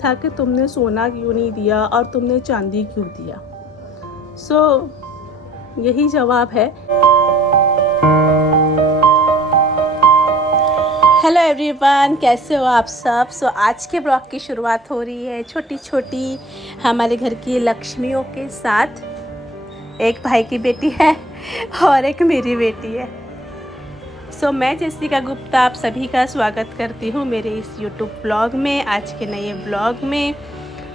था कि तुमने सोना क्यों नहीं दिया और तुमने चांदी क्यों दिया। यही जवाब है। हेलो एवरीवन, कैसे हो आप सब। आज के ब्लॉग की शुरुआत हो रही है छोटी छोटी हमारे घर की लक्ष्मियों के साथ। एक भाई की बेटी है और एक मेरी बेटी है। मैं जैसिका गुप्ता आप सभी का स्वागत करती हूँ मेरे इस यूट्यूब ब्लॉग में। आज के नए ब्लॉग में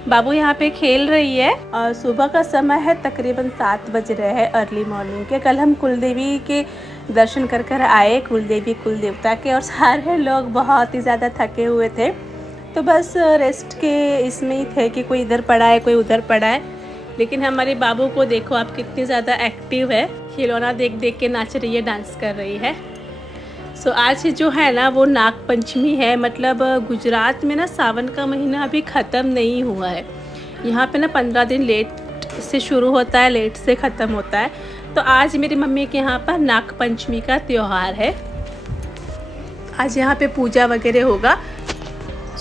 बाबू यहाँ पे खेल रही है और सुबह का समय है, तकरीबन 7 बज रहे हैं अर्ली मॉर्निंग के। कल हम कुलदेवी के दर्शन कर आए, कुलदेवी कुल देवता के, और सारे लोग बहुत ही ज़्यादा थके हुए थे, तो बस रेस्ट के इसमें ही थे कि कोई इधर पड़ा है कोई उधर पड़ा है। लेकिन हमारे बाबू को देखो आप कितनी ज़्यादा एक्टिव है, खिलौना देख देख के नाच रही है, डांस कर रही है। आज जो है ना वो नाग पंचमी है। मतलब गुजरात में ना सावन का महीना अभी ख़त्म नहीं हुआ है। यहाँ पे ना 15 दिन लेट से शुरू होता है, लेट से ख़त्म होता है। तो आज मेरी मम्मी के यहाँ पर नाग पंचमी का त्यौहार है। आज यहाँ पे पूजा वगैरह होगा।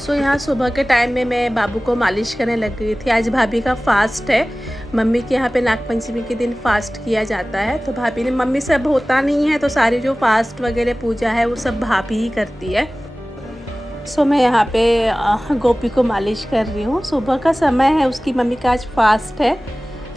यहाँ सुबह के टाइम में मैं बाबू को मालिश करने लग गई थी। आज भाभी का फास्ट है। मम्मी के यहाँ पे नागपंचमी के दिन फास्ट किया जाता है, तो भाभी ने, मम्मी से अब होता नहीं है, तो सारी जो फास्ट वगैरह पूजा है वो सब भाभी ही करती है। मैं यहाँ पे गोपी को मालिश कर रही हूँ। सुबह का समय है, उसकी मम्मी का आज फास्ट है,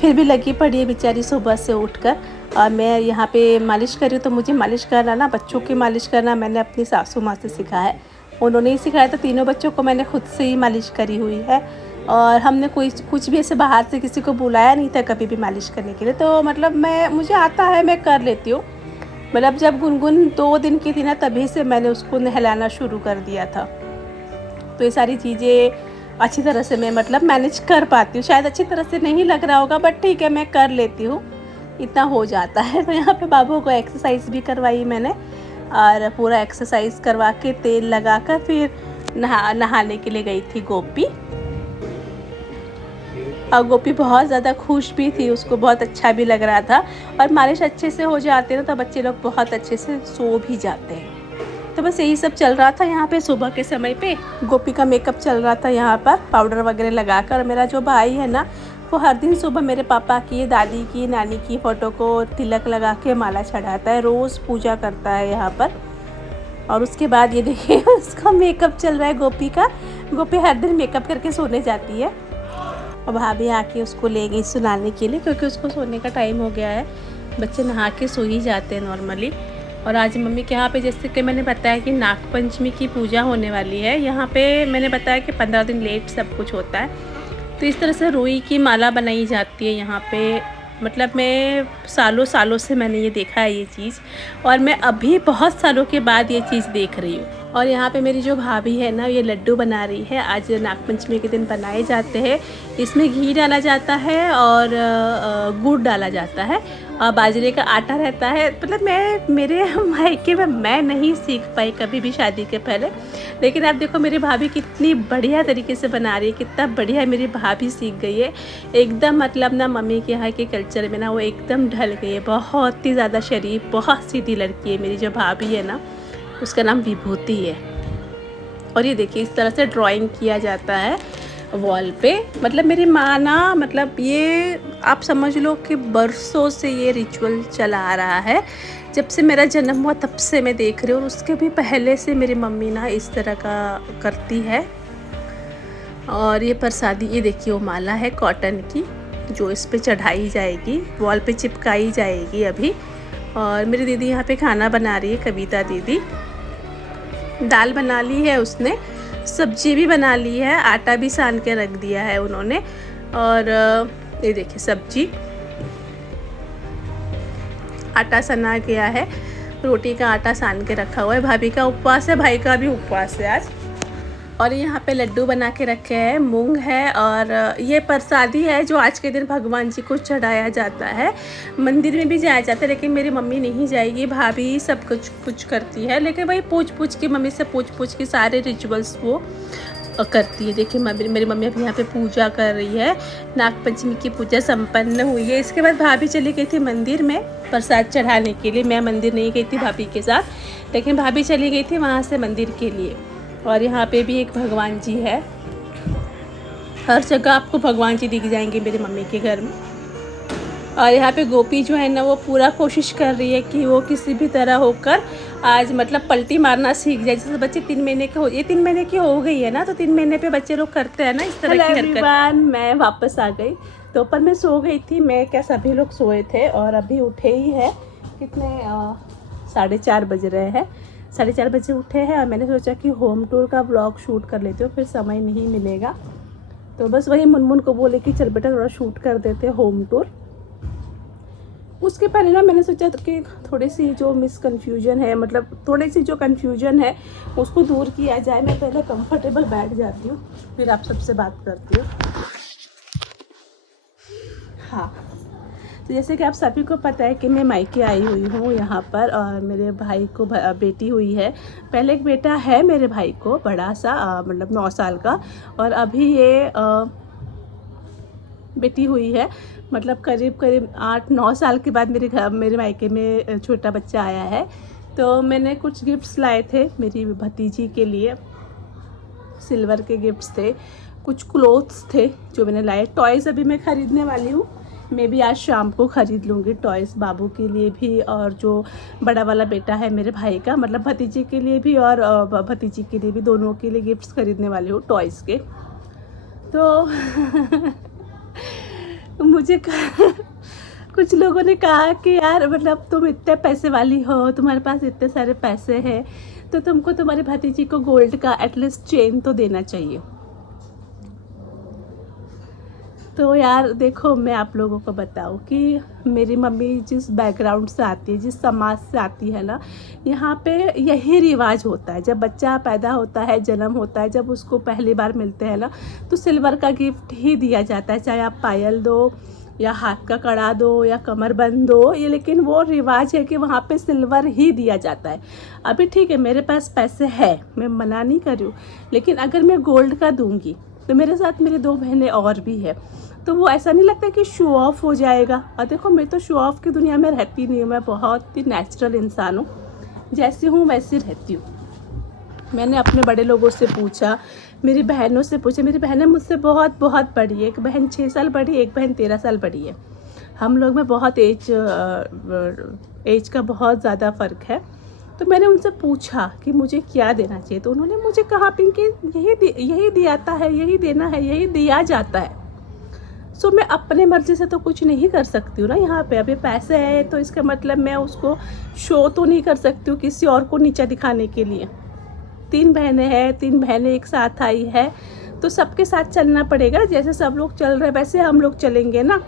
फिर भी लगी पड़ी है बेचारी सुबह से उठकर। और मैं यहाँ पे मालिश कर रही हूँ। तो मुझे मालिश करना ना, बच्चों की मालिश करना मैंने अपनी सासू माँ से सीखा है। उन्होंने ही सिखाया, तो तीनों बच्चों को मैंने खुद से ही मालिश करी हुई है। और हमने कुछ भी ऐसे बाहर से किसी को बुलाया नहीं था कभी भी मालिश करने के लिए। तो मतलब मुझे आता है, मैं कर लेती हूँ। मतलब जब गुनगुन 2 दिन की थी ना, तभी से मैंने उसको नहलाना शुरू कर दिया था। तो ये सारी चीज़ें अच्छी तरह से मैं मतलब मैनेज कर पाती हूँ। शायद अच्छी तरह से नहीं लग रहा होगा, बट ठीक है, मैं कर लेती हूँ, इतना हो जाता है। तो यहाँ पे बाबू को एक्सरसाइज भी करवाई मैंने, और पूरा एक्सरसाइज करवा के तेल लगाकर फिर नहाने के लिए गई थी गोपी। और गोपी बहुत ज़्यादा खुश भी थी, उसको बहुत अच्छा भी लग रहा था। और मालिश अच्छे से हो जाते हैं तो बच्चे लोग बहुत अच्छे से सो भी जाते हैं। तो बस यही सब चल रहा था यहाँ पे सुबह के समय पे। गोपी का मेकअप चल रहा था यहाँ पर, पाउडर वगैरह लगाकर। मेरा जो भाई है ना, वो हर दिन सुबह मेरे पापा की, दादी की, नानी की फ़ोटो को तिलक लगा के माला चढ़ाता है, रोज़ पूजा करता है यहाँ पर। और उसके बाद ये देखिए उसका मेकअप चल रहा है गोपी का। गोपी हर दिन मेकअप करके सोने जाती है, और भाभी आके उसको ले गई सुलाने के लिए, क्योंकि उसको सोने का टाइम हो गया है। बच्चे नहा के सो ही जाते हैं नॉर्मली। और आज मम्मी के यहाँ पे, जैसे कि मैंने बताया कि नाग पंचमी की पूजा होने वाली है, यहाँ पे मैंने बताया कि 15 दिन लेट सब कुछ होता है। तो इस तरह से रुई की माला बनाई जाती है यहाँ पे। मतलब मैं सालों से मैंने ये देखा है ये चीज़, और मैं अभी बहुत सालों के बाद ये चीज़ देख रही हूँ। और यहाँ पे मेरी जो भाभी है ना, ये लड्डू बना रही है। आज नागपंचमी के दिन बनाए जाते हैं। इसमें घी डाला जाता है और गुड़ डाला जाता है, और बाजरे का आटा रहता है। मतलब मेरे मायके में मैं नहीं सीख पाई कभी भी शादी के पहले, लेकिन आप देखो मेरी भाभी कितनी बढ़िया तरीके से बना रही है, कितना बढ़िया मेरी भाभी सीख गई है एकदम। मतलब ना मम्मी के यहाँ के कल्चर में ना वो एकदम ढल गई है। बहुत ही ज़्यादा शरीफ, बहुत सीधी लड़की है मेरी जो भाभी है ना, उसका नाम विभूति है। और ये देखिए इस तरह से ड्राइंग किया जाता है वॉल पे। मतलब मेरी माँ ना, मतलब ये आप समझ लो कि बरसों से ये रिचुअल चला आ रहा है। जब से मेरा जन्म हुआ तब से मैं देख रही हूँ, और उसके भी पहले से मेरी मम्मी ना इस तरह का करती है। और ये प्रसादी, ये देखिए वो माला है कॉटन की, जो इस पे चढ़ाई जाएगी, वॉल पे चिपकाई जाएगी अभी। और मेरी दीदी यहाँ पे खाना बना रही है, कविता दीदी। दाल बना ली है उसने, सब्जी भी बना ली है, आटा भी सान के रख दिया है उन्होंने। और ये देखिए सब्जी, आटा सना गया है, रोटी का आटा सान के रखा हुआ है। भाभी का उपवास है, भाई का भी उपवास है आज। और यहाँ पे लड्डू बना के रखे हैं, मूंग है, और ये प्रसादी है जो आज के दिन भगवान जी को चढ़ाया जाता है। मंदिर में भी जाया जाता है, लेकिन मेरी मम्मी नहीं जाएगी, भाभी सब कुछ करती है। लेकिन वही पूछ के, मम्मी से पूछ के सारे रिचुअल्स वो करती है। देखिए मेरी मम्मी अभी यहाँ पे पूजा कर रही है। नागपंचमी की पूजा संपन्न हुई है। इसके बाद भाभी चली गई थी मंदिर में प्रसाद चढ़ाने के लिए। मैं मंदिर नहीं गई थी भाभी के साथ, लेकिन भाभी चली गई थी वहाँ से मंदिर के लिए। और यहाँ पे भी एक भगवान जी है, हर जगह आपको भगवान जी दिख जाएंगे मेरी मम्मी के घर में। और यहाँ पे गोपी जो है ना वो पूरा कोशिश कर रही है कि वो किसी भी तरह होकर आज मतलब पलटी मारना सीख जाए। जैसे बच्चे 3 महीने के ये 3 महीने की हो गई है ना, तो 3 महीने पे बच्चे लोग करते हैं ना इस तरह की हरकत। मैं वापस आ गई, तो पर मैं सो गई थी, मैं क्या सभी लोग सोए थे और अभी उठे ही है। कितने 4:30 बज रहे हैं, 4:30 बजे उठे हैं। और मैंने सोचा कि होम टूर का ब्लॉग शूट कर लेते हो, फिर समय नहीं मिलेगा। तो बस वही मुनमुन को बोले कि चल बेटा थोड़ा शूट कर देते होम टूर। उसके पहले ना मैंने सोचा कि थोड़ी सी जो मिसकन्फ्यूजन है, मतलब थोड़ी सी जो कन्फ्यूजन है उसको दूर किया जाए। मैं पहले कंफर्टेबल बैठ जाती हूँ, फिर आप सबसे बात करती हूँ। हाँ, तो जैसे कि आप सभी को पता है कि मैं मायके आई हुई हूँ यहाँ पर, और मेरे भाई को बेटी हुई है। पहले एक बेटा है मेरे भाई को, बड़ा सा मतलब 9 साल का, और अभी ये बेटी हुई है। मतलब करीब 8-9 साल के बाद मेरे मायके में छोटा बच्चा आया है। तो मैंने कुछ गिफ्ट्स लाए थे मेरी भतीजी के लिए, सिल्वर के गिफ्ट्स थे, कुछ क्लोथ्स थे जो मैंने लाए। टॉयज़ अभी मैं ख़रीदने वाली हूँ, मैं भी आज शाम को ख़रीद लूँगी टॉयज़, बाबू के लिए भी और जो बड़ा वाला बेटा है मेरे भाई का, मतलब भतीजी के लिए भी और भतीजी के लिए भी, दोनों के लिए गिफ्ट्स ख़रीदने वाली हूँ टॉयज़ के। तो मुझे कुछ लोगों ने कहा कि यार मतलब तुम इतने पैसे वाली हो, तुम्हारे पास इतने सारे पैसे हैं, तो तुमको तुम्हारी भतीजी को गोल्ड का एटलीस्ट चेन तो देना चाहिए। तो यार देखो, मैं आप लोगों को बताऊं कि मेरी मम्मी जिस बैकग्राउंड से आती है, जिस समाज से आती है ना, यहाँ पे यही रिवाज होता है। जब बच्चा पैदा होता है, जन्म होता है, जब उसको पहली बार मिलते हैं ना, तो सिल्वर का गिफ्ट ही दिया जाता है। चाहे आप पायल दो या हाथ का कड़ा दो या कमरबंद दो, ये लेकिन वो रिवाज है कि वहाँ पे सिल्वर ही दिया जाता है। अभी ठीक है, मेरे पास पैसे है, मैं मना नहीं कर रही हूँ, लेकिन अगर मैं गोल्ड का दूँगी तो मेरे साथ मेरी 2 बहनें और भी है, तो वो ऐसा नहीं लगता कि शो ऑफ हो जाएगा। और देखो, मैं तो शो ऑफ की दुनिया में रहती नहीं हूँ, मैं बहुत ही नेचुरल इंसान हूँ, जैसी हूँ वैसी रहती हूँ। मैंने अपने बड़े लोगों से पूछा, मेरी बहनों से पूछा, मेरी बहनें मुझसे बहुत बड़ी है। एक बहन 6 साल बड़ी है, एक बहन 13 साल बड़ी है। हम लोग में बहुत एज का बहुत ज़्यादा फ़र्क है। तो मैंने उनसे पूछा कि मुझे क्या देना चाहिए, तो उन्होंने मुझे कहा पिंकी यही दियाता है, यही देना है, यही दिया जाता है। सो मैं अपने मर्ज़ी से तो कुछ नहीं कर सकती हूँ ना। यहाँ पे अभी पैसे है तो इसका मतलब मैं उसको शो तो नहीं कर सकती हूँ किसी और को नीचा दिखाने के लिए। 3 बहनें हैं, 3 बहनें एक साथ आई है, तो सबके साथ चलना पड़ेगा। जैसे सब लोग चल रहे हैं वैसे हम लोग चलेंगे ना।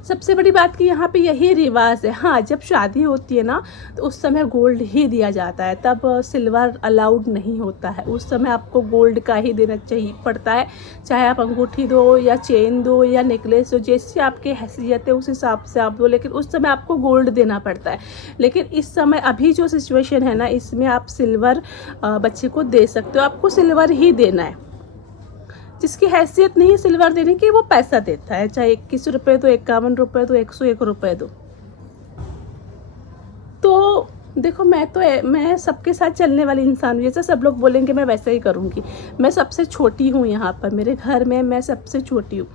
सबसे बड़ी बात कि यहाँ पे यही रिवाज है। हाँ, जब शादी होती है ना तो उस समय गोल्ड ही दिया जाता है, तब सिल्वर अलाउड नहीं होता है। उस समय आपको गोल्ड का ही देना चाहिए पड़ता है, चाहे आप अंगूठी दो या चेन दो या नेकलेस दो, जैसे आपकी हैसियत है उस हिसाब से आप दो, लेकिन उस समय आपको गोल्ड देना पड़ता है। लेकिन इस समय अभी जो सिचुएशन है ना, इसमें आप सिल्वर बच्चे को दे सकते हो, आपको सिल्वर ही देना है। जिसकी हैसियत नहीं है सिल्वर देने की, वो पैसा देता है, चाहे 21 रुपये दो, 51 रुपये दो, 101 रुपये दो। तो देखो, मैं सबके साथ चलने वाली इंसान हूँ। जैसे सब लोग बोलेंगे मैं वैसे ही करूँगी। मैं सबसे छोटी हूँ यहाँ पर, मेरे घर में मैं सबसे छोटी हूँ,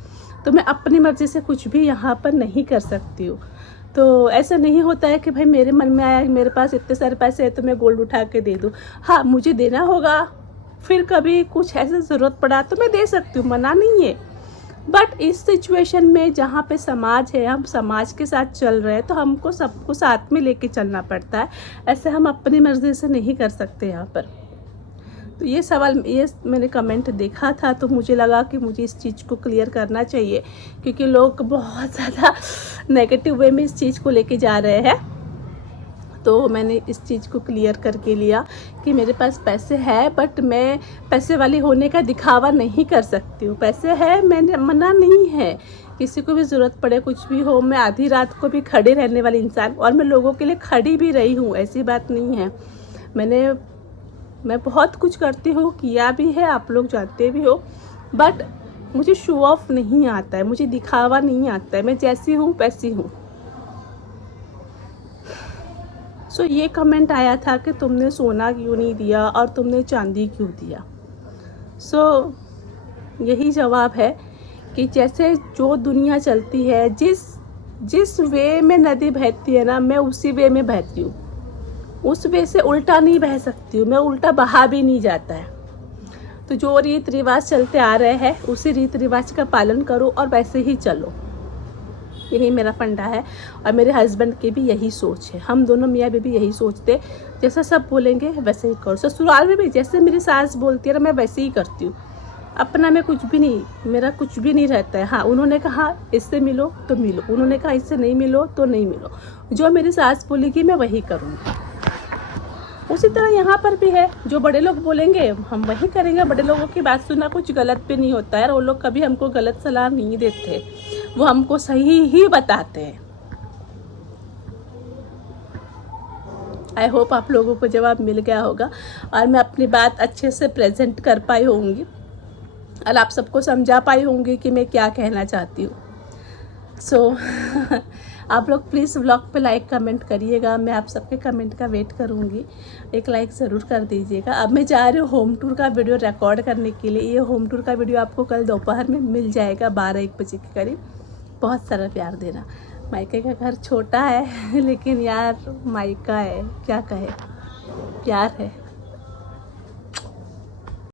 तो मैं अपनी मर्ज़ी से कुछ भी यहाँ पर नहीं कर सकती हूँ। तो ऐसा नहीं होता है कि भाई मेरे मन में आया मेरे पास इतने सारे पैसे हैं तो मैं गोल्ड उठा के दे दूँ। हाँ, मुझे देना होगा, फिर कभी कुछ ऐसे ज़रूरत पड़ा तो मैं दे सकती हूँ, मना नहीं है। बट इस सिचुएशन में जहाँ पे समाज है, हम समाज के साथ चल रहे हैं, तो हमको सबको साथ में लेके चलना पड़ता है। ऐसे हम अपनी मर्ज़ी से नहीं कर सकते यहाँ पर। तो ये सवाल, ये मैंने कमेंट देखा था तो मुझे लगा कि मुझे इस चीज़ को क्लियर करना चाहिए, क्योंकि लोग बहुत ज़्यादा नेगेटिव वे में इस चीज़ को लेके जा रहे हैं। तो मैंने इस चीज़ को क्लियर करके लिया कि मेरे पास पैसे है, बट मैं पैसे वाली होने का दिखावा नहीं कर सकती हूँ। पैसे है, मैंने मना नहीं है, किसी को भी ज़रूरत पड़े कुछ भी हो, मैं आधी रात को भी खड़े रहने वाली इंसान, और मैं लोगों के लिए खड़ी भी रही हूँ, ऐसी बात नहीं है। मैं बहुत कुछ करती हूँ, किया भी है, आप लोग जानते भी हो। बट मुझे शो ऑफ नहीं आता है, मुझे दिखावा नहीं आता है, मैं जैसी हूँ वैसी हूँ। सो ये कमेंट आया था कि तुमने सोना क्यों नहीं दिया और तुमने चांदी क्यों दिया। सो यही जवाब है कि जैसे जो दुनिया चलती है, जिस वे में नदी बहती है ना, मैं उसी वे में बहती हूँ। उस वे से उल्टा नहीं बह सकती हूँ मैं, उल्टा बहा भी नहीं जाता है। तो जो रीत रिवाज चलते आ रहे हैं उसी रीत रिवाज का पालन करो और वैसे ही चलो। यही मेरा फंडा है और मेरे हस्बैंड की भी यही सोच है। हम दोनों मियाँ बीवी यही सोचते, जैसा सब बोलेंगे वैसे ही करो। ससुराल में भी जैसे मेरी सास बोलती है ना, मैं वैसे ही करती हूँ। अपना में कुछ भी नहीं, मेरा कुछ भी नहीं रहता है। हाँ, उन्होंने कहा इससे मिलो तो मिलो, उन्होंने कहा इससे नहीं मिलो तो नहीं मिलो। जो मेरी सास बोलेगी मैं वही करूँगी। उसी तरह यहाँ पर भी है, जो बड़े लोग बोलेंगे हम वही करेंगे। बड़े लोगों की बात सुनना कुछ गलत भी नहीं होता है, और वो लोग कभी हमको गलत सलाह नहीं देते, वो हमको सही ही बताते हैं। आई होप आप लोगों को जवाब मिल गया होगा और मैं अपनी बात अच्छे से प्रेजेंट कर पाई होंगी और आप सबको समझा पाई होंगी कि मैं क्या कहना चाहती हूँ। सो आप लोग प्लीज़ व्लॉग पे लाइक कमेंट करिएगा, मैं आप सबके कमेंट का वेट करूँगी। एक लाइक ज़रूर कर दीजिएगा। अब मैं जा रही हूँ होम टूर का वीडियो रिकॉर्ड करने के लिए। ये होम टूर का वीडियो आपको कल दोपहर में मिल जाएगा 12-1 बजे के करीब। बहुत सारा प्यार देना। मायके का घर छोटा है लेकिन यार मायका है, क्या कहे, प्यार है।